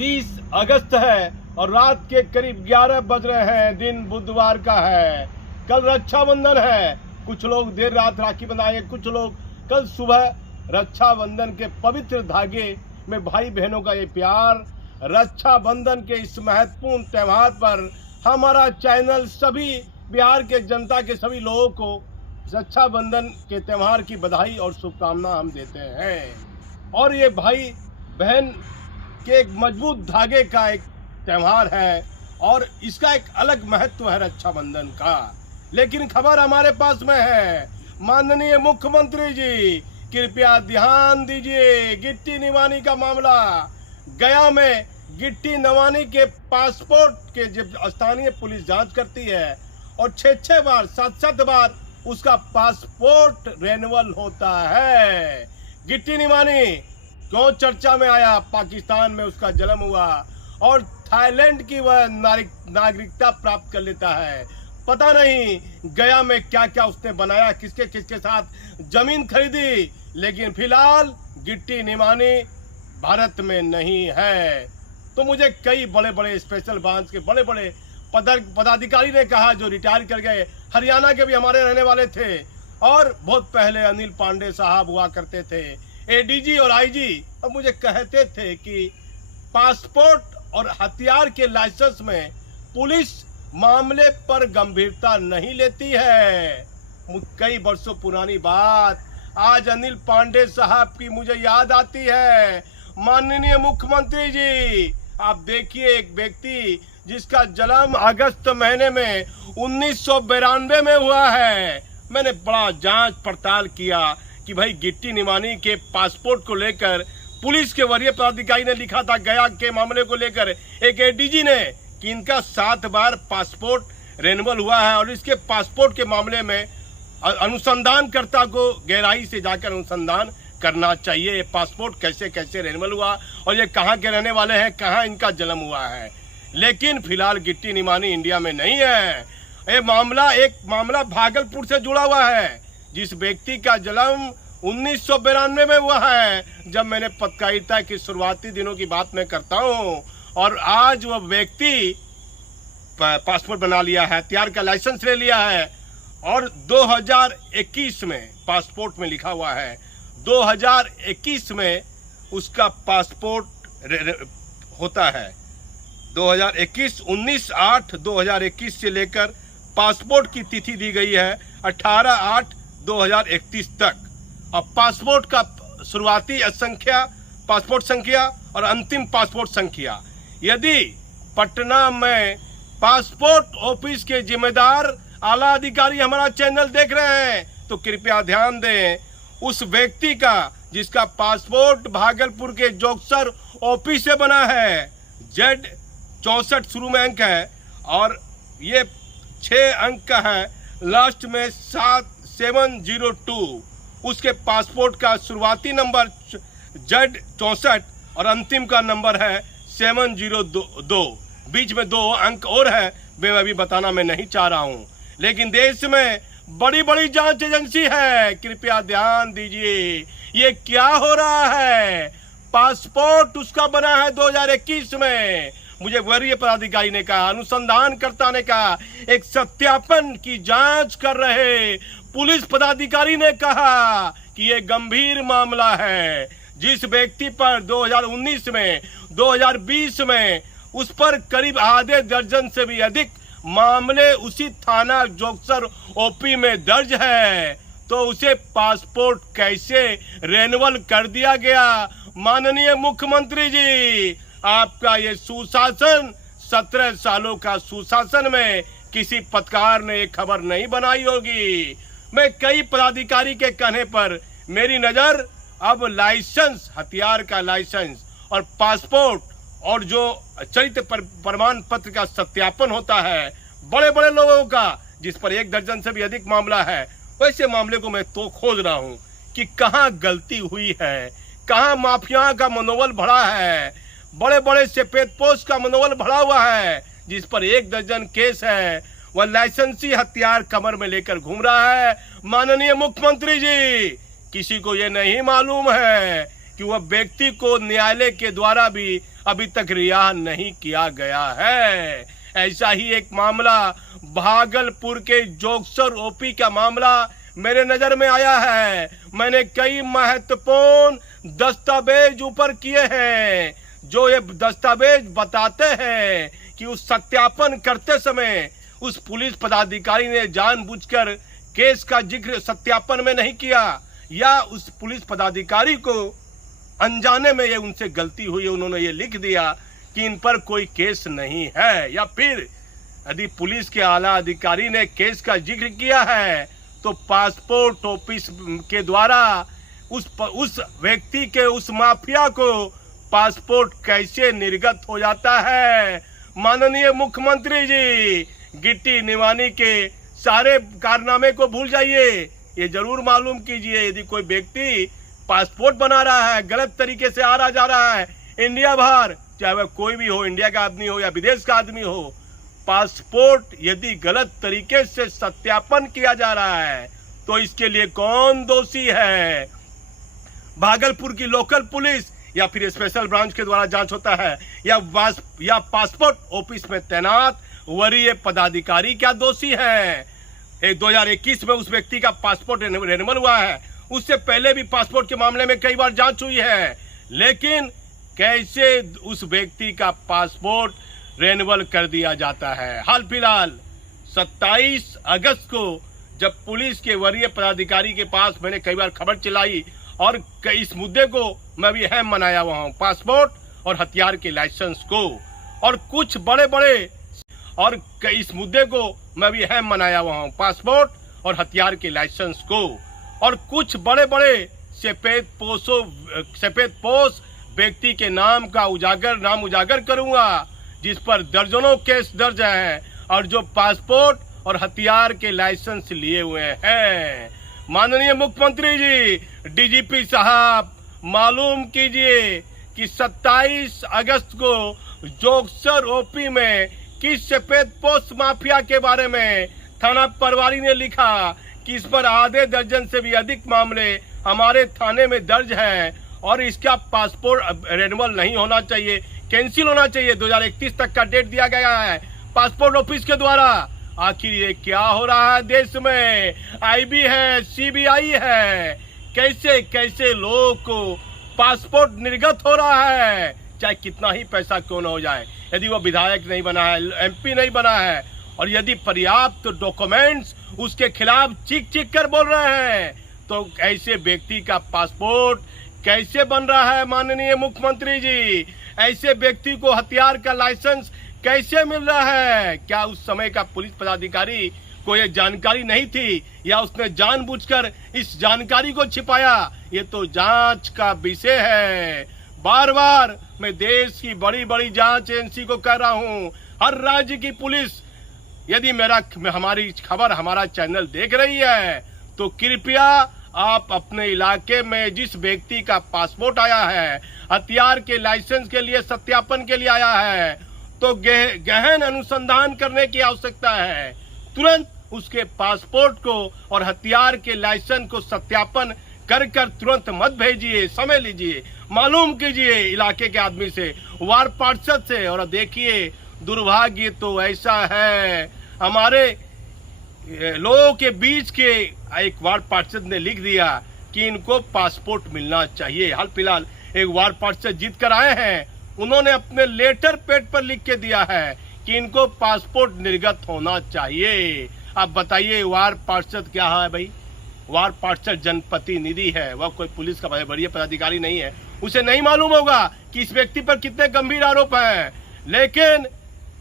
30 अगस्त है और रात के करीब 11 बज रहे हैं। दिन बुधवार का है। कल रक्षाबंधन है। कुछ लोग देर रात राखी बंधाएंगे, कुछ लोग कल सुबह रक्षाबंधन के पवित्र धागे में भाई बहनों का ये प्यार। रक्षाबंधन के इस महत्वपूर्ण त्योहार पर हमारा चैनल सभी बिहार के जनता के सभी लोगों को रक्षाबंधन के त्योहार की बधाई और शुभकामना हम देते हैं। और ये भाई बहन के एक मजबूत धागे का एक त्योहार है और इसका एक अलग महत्व है रक्षाबंधन का। लेकिन खबर हमारे पास में है। माननीय मुख्यमंत्री जी कृपया ध्यान दीजिए। गिट्टी निवानी का मामला। गया में गिट्टी निवानी के पासपोर्ट के जब स्थानीय पुलिस जांच करती है और 6 बार 7 बार उसका पासपोर्ट रेन्युअल होता है। गिट्टी निवानी क्यों चर्चा में आया? पाकिस्तान में उसका जन्म हुआ और थाईलैंड की वह नागरिकता प्राप्त कर लेता है। पता नहीं गया में क्या क्या उसने बनाया, किसके किसके साथ जमीन खरीदी, लेकिन फिलहाल गिट्टी निवानी भारत में नहीं है। तो मुझे कई बड़े बड़े स्पेशल ब्रांच के बड़े बड़े पदाधिकारी ने कहा, जो रिटायर कर गए, हरियाणा के भी हमारे रहने वाले थे और बहुत पहले अनिल पांडे साहब हुआ करते थे, एडीजी और आईजी। अब मुझे कहते थे कि पासपोर्ट और हथियार के लाइसेंस में पुलिस मामले पर गंभीरता नहीं लेती है। कई वर्षों पुरानी बात आज अनिल पांडे साहब की मुझे याद आती है। माननीय मुख्यमंत्री जी, आप देखिए, एक व्यक्ति जिसका जन्म अगस्त महीने में 1992 में हुआ है। मैंने बड़ा जांच पड़ताल किया कि भाई गिट्टी निवानी के पासपोर्ट को लेकर पुलिस के वरीय पदाधिकारी ने लिखा था, गया के मामले को लेकर एक एडीजी ने, कि इनका 7 बार पासपोर्ट रेन्युअल हुआ है और इसके पासपोर्ट के मामले में अनुसंधानकर्ता को गहराई से जाकर अनुसंधान करना चाहिए। ये पासपोर्ट कैसे कैसे रेन्युअल हुआ और ये कहाँ के रहने वाले हैं, कहाँ इनका जन्म हुआ है। लेकिन फिलहाल गिट्टी निवानी इंडिया में नहीं है। एक मामला भागलपुर से जुड़ा हुआ है, जिस व्यक्ति का जन्म 1992 में हुआ है, जब मैंने पत्रकारिता की शुरुआती दिनों की बात मैं करता हूँ। और आज वह व्यक्ति पासपोर्ट बना लिया है, हथियार का लाइसेंस ले लिया है और 2021 में पासपोर्ट में लिखा हुआ है 2021 में उसका पासपोर्ट होता है। 2021 19/8/2021 से लेकर पासपोर्ट की तिथि दी गई है 18/8/2031 तक। अब पासपोर्ट का शुरुआती संख्या, पासपोर्ट संख्या और अंतिम पासपोर्ट संख्या। यदि पटना में पासपोर्ट ऑफिस के जिम्मेदार आला अधिकारी हमारा चैनल देख रहे हैं तो कृपया ध्यान दें, उस व्यक्ति का जिसका पासपोर्ट भागलपुर के जोगसर ऑफिस से बना है, Z64 शुरू में अंक है और ये 6 अंक का है, लास्ट में 702। उसके पासपोर्ट का शुरुआती नंबर Z64 और अंतिम का नंबर है 702। बीच में 2 अंक और है, वे अभी बताना मैं नहीं चाह रहा हूं। लेकिन देश में बड़ी बड़ी जांच एजेंसी है, कृपया ध्यान दीजिए। ये क्या हो रहा है? पासपोर्ट उसका बना है 2021 में। मुझे वरीय पदाधिकारी ने कहा, अनुसंधानकर्ता ने कहा, एक सत्यापन की जांच कर रहे पुलिस पदाधिकारी ने कहा कि ये गंभीर मामला है। जिस व्यक्ति पर 2019 में 2020 में उस पर करीब आधे दर्जन से भी अधिक मामले उसी थाना जोगसर ओपी में दर्ज है, तो उसे पासपोर्ट कैसे रेन्युअल कर दिया गया? माननीय मुख्यमंत्री जी, आपका ये सुशासन, 17 सालों का सुशासन में किसी पत्रकार ने ये खबर नहीं बनाई होगी। मैं कई पदाधिकारी के कहने पर मेरी नजर अब लाइसेंस, हथियार का लाइसेंस और पासपोर्ट और जो चरित्र प्रमाण पत्र का सत्यापन होता है बड़े बड़े लोगों का, जिस पर 1 दर्जन से भी अधिक मामला है, वैसे मामले को मैं तो खोज रहा हूं कि कहां गलती हुई है, कहां माफिया का मनोबल बढ़ा है, बड़े बड़े सफेदपोश का मनोबल बढ़ा हुआ है, जिस पर 1 दर्जन केस है, वह लाइसेंसी हथियार कमर में लेकर घूम रहा है। माननीय मुख्यमंत्री जी, किसी को ये नहीं मालूम है कि वह व्यक्ति को न्यायालय के द्वारा भी अभी तक रिहा नहीं किया गया है। ऐसा ही एक मामला भागलपुर के जोगसर ओपी का मामला मेरे नजर में आया है। मैंने कई महत्वपूर्ण दस्तावेज ऊपर किए हैं, जो ये दस्तावेज बताते हैं कि उस सत्यापन करते समय उस पुलिस पदाधिकारी ने जानबूझकर केस का जिक्र सत्यापन में नहीं किया, या उस पुलिस पदाधिकारी को अनजाने में ये उनसे गलती हुई, उन्होंने ये लिख दिया कि इन पर कोई केस नहीं है, या फिर यदि पुलिस के आला अधिकारी ने केस का जिक्र किया है तो पासपोर्ट ऑफिस के द्वारा उस व्यक्ति के, उस माफिया को पासपोर्ट कैसे निर्गत हो जाता है। माननीय मुख्यमंत्री जी, गिट्टी निवानी के सारे कारनामे को भूल जाइए। ये जरूर मालूम कीजिए, यदि कोई व्यक्ति पासपोर्ट बना रहा है, गलत तरीके से आ रहा जा रहा है इंडिया बाहर, चाहे वह कोई भी हो, इंडिया का आदमी हो या विदेश का आदमी हो, पासपोर्ट यदि गलत तरीके से सत्यापन किया जा रहा है तो इसके लिए कौन दोषी है? भागलपुर की लोकल पुलिस या फिर स्पेशल ब्रांच के द्वारा जांच होता है, या पासपोर्ट ऑफिस में तैनात वरीय पदाधिकारी क्या दोषी है? 2021 में उस व्यक्ति का पासपोर्ट रिन्यूअल हुआ है, उससे पहले भी पासपोर्ट के मामले में कई बार जांच हुई है, लेकिन कैसे उस व्यक्ति का पासपोर्ट रिन्यूअल कर दिया जाता है? हाल फिलहाल 27 अगस्त को जब पुलिस के वरीय पदाधिकारी के पास मैंने कई बार खबर चलाई और इस मुद्दे को मैं भी अहम मनाया हुआ हूँ, पासपोर्ट और हथियार के लाइसेंस को, और कुछ इस मुद्दे को मैं भी अहम मनाया हुआ हूँ, पासपोर्ट और हथियार के लाइसेंस को, और कुछ बड़े सफेद पोश व्यक्ति के नाम उजागर करूंगा, जिस पर दर्जनों केस दर्ज हैं और जो पासपोर्ट और हथियार के लाइसेंस लिए हुए हैं। माननीय मुख्यमंत्री जी, डीजीपी साहब, मालूम कीजिए कि 27 अगस्त को जोगसर ओपी में किस सफेद पोस्ट माफिया के बारे में थाना परवारी ने लिखा कि इस पर आधे दर्जन से भी अधिक मामले हमारे थाने में दर्ज हैं और इसका पासपोर्ट रिन्यूअल नहीं होना चाहिए, कैंसिल होना चाहिए। 2031 तक का डेट दिया गया है पासपोर्ट ऑफिस के द्वारा। आखिर ये क्या हो रहा है देश में? आईबी है, सीबीआई है, कैसे कैसे लोगों को पासपोर्ट निर्गत हो रहा है, चाहे कितना ही पैसा क्यों न हो जाए। यदि वो विधायक नहीं बना है, एमपी नहीं बना है, और यदि पर्याप्त डॉक्यूमेंट्स उसके खिलाफ चीख कर बोल रहे हैं, तो ऐसे व्यक्ति का पासपोर्ट कैसे बन रहा है? माननीय मुख्यमंत्री जी, ऐसे व्यक्ति को हथियार का लाइसेंस कैसे मिल रहा है? क्या उस समय का पुलिस पदाधिकारी को यह जानकारी नहीं थी, या उसने जानबूझकर इस जानकारी को छिपाया? ये तो जांच का विषय है। बार बार मैं देश की बड़ी जांच एजेंसी को कह रहा हूं, हर राज्य की पुलिस, यदि हमारी खबर हमारा चैनल देख रही है तो कृपया आप अपने इलाके में जिस व्यक्ति का पासपोर्ट आया है, हथियार के लाइसेंस के लिए सत्यापन के लिए आया है, तो गहन अनुसंधान करने की आवश्यकता है। तुरंत उसके पासपोर्ट को और हथियार के लाइसेंस को सत्यापन कर तुरंत मत भेजिए, समय लीजिए, मालूम कीजिए इलाके के आदमी से, वार्ड पार्षद से। और देखिए, दुर्भाग्य तो ऐसा है, हमारे लोगों के बीच के एक वार्ड पार्षद ने लिख दिया कि इनको पासपोर्ट मिलना चाहिए। हाल फिलहाल एक वार्ड पार्षद जीत कर आए हैं, उन्होंने अपने लेटर पैड पर लिख के दिया है कि इनको पासपोर्ट निर्गत होना चाहिए। अब बताइए, वार्ड पार्षद क्या है भाई? वार्ड पार्षद जनप्रतिनिधि है, वह कोई पुलिस का वरीय पदाधिकारी नहीं है। उसे नहीं मालूम होगा कि इस व्यक्ति पर कितने गंभीर आरोप हैं, लेकिन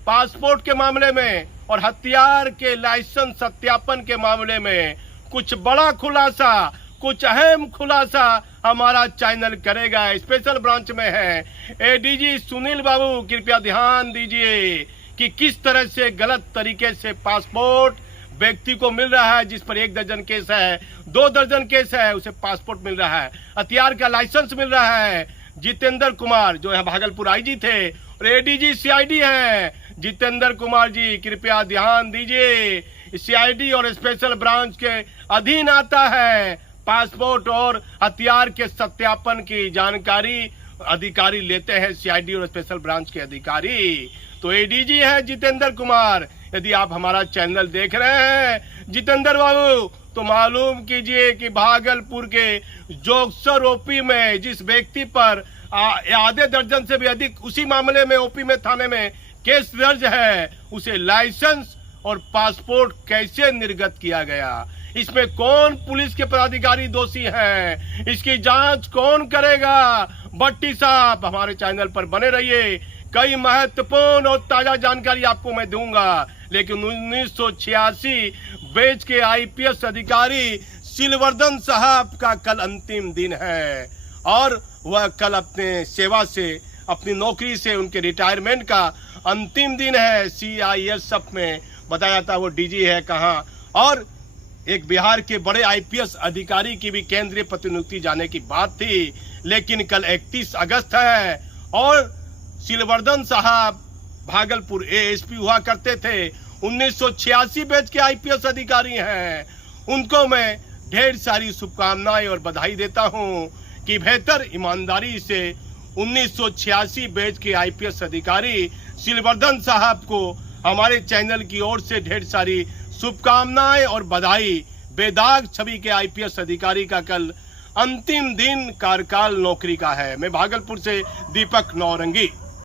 पासपोर्ट के मामले में और हथियार के लाइसेंस सत्यापन के मामले में कुछ बड़ा खुलासा, कुछ अहम खुलासा हमारा चैनल करेगा। स्पेशल ब्रांच में है एडीजी सुनील बाबू, कृपया ध्यान दीजिए कि किस तरह से गलत तरीके से पासपोर्ट व्यक्ति को मिल रहा है, जिस पर 1 दर्जन केस है, 2 दर्जन केस है, उसे पासपोर्ट मिल रहा है, हथियार का लाइसेंस मिल रहा है। जितेंद्र कुमार जो है भागलपुर आईजी थे और एडीजी सीआईडी है, जितेंद्र कुमार जी कृपया ध्यान दीजिए, सीआईडी और स्पेशल ब्रांच के अधीन आता है पासपोर्ट और हथियार के सत्यापन की जानकारी अधिकारी लेते हैं, सीआईडी और स्पेशल ब्रांच के अधिकारी। तो एडीजी है जितेंद्र कुमार। यदि आप हमारा चैनल देख रहे हैं जितेंद्र बाबू, तो मालूम कीजिए कि भागलपुर के जोगसर ओपी में जिस व्यक्ति पर आधे दर्जन से भी अधिक उसी मामले में ओपी में थाने में केस दर्ज है, उसे लाइसेंस और पासपोर्ट कैसे निर्गत किया गया, इसमें कौन पुलिस के पदाधिकारी दोषी हैं, इसकी जांच कौन करेगा। भट्टी साहब हमारे चैनल पर बने रहिए, कई महत्वपूर्ण और ताजा जानकारी आपको मैं दूंगा। लेकिन 1986 बैच के आईपीएस अधिकारी सिलवर्धन साहब का कल अंतिम दिन है और वह कल अपने सेवा से, अपनी नौकरी से, उनके रिटायरमेंट का अंतिम दिन है। सीआईएसएफ में बताया था वो डीजी है कहाँ, और एक बिहार के बड़े आईपीएस अधिकारी की भी केंद्रीय प्रतिनियुक्ति जाने की बात थी, लेकिन कल 31 अगस्त है और सिलवर्धन साहब भागलपुर एएसपी हुआ करते थे, 1986 बैच के आईपीएस अधिकारी हैं। उनको मैं ढेर सारी शुभकामनाएं और बधाई देता हूं कि बेहतर ईमानदारी से 1986 बैच के आईपीएस अधिकारी सिलवर्धन साहब को हमारे चैनल की ओर से ढेर सारी शुभकामनाएं और बधाई। बेदाग छवि के आईपीएस अधिकारी का कल अंतिम दिन कार्यकाल नौकरी का है। मैं भागलपुर से दीपक नौरंगी।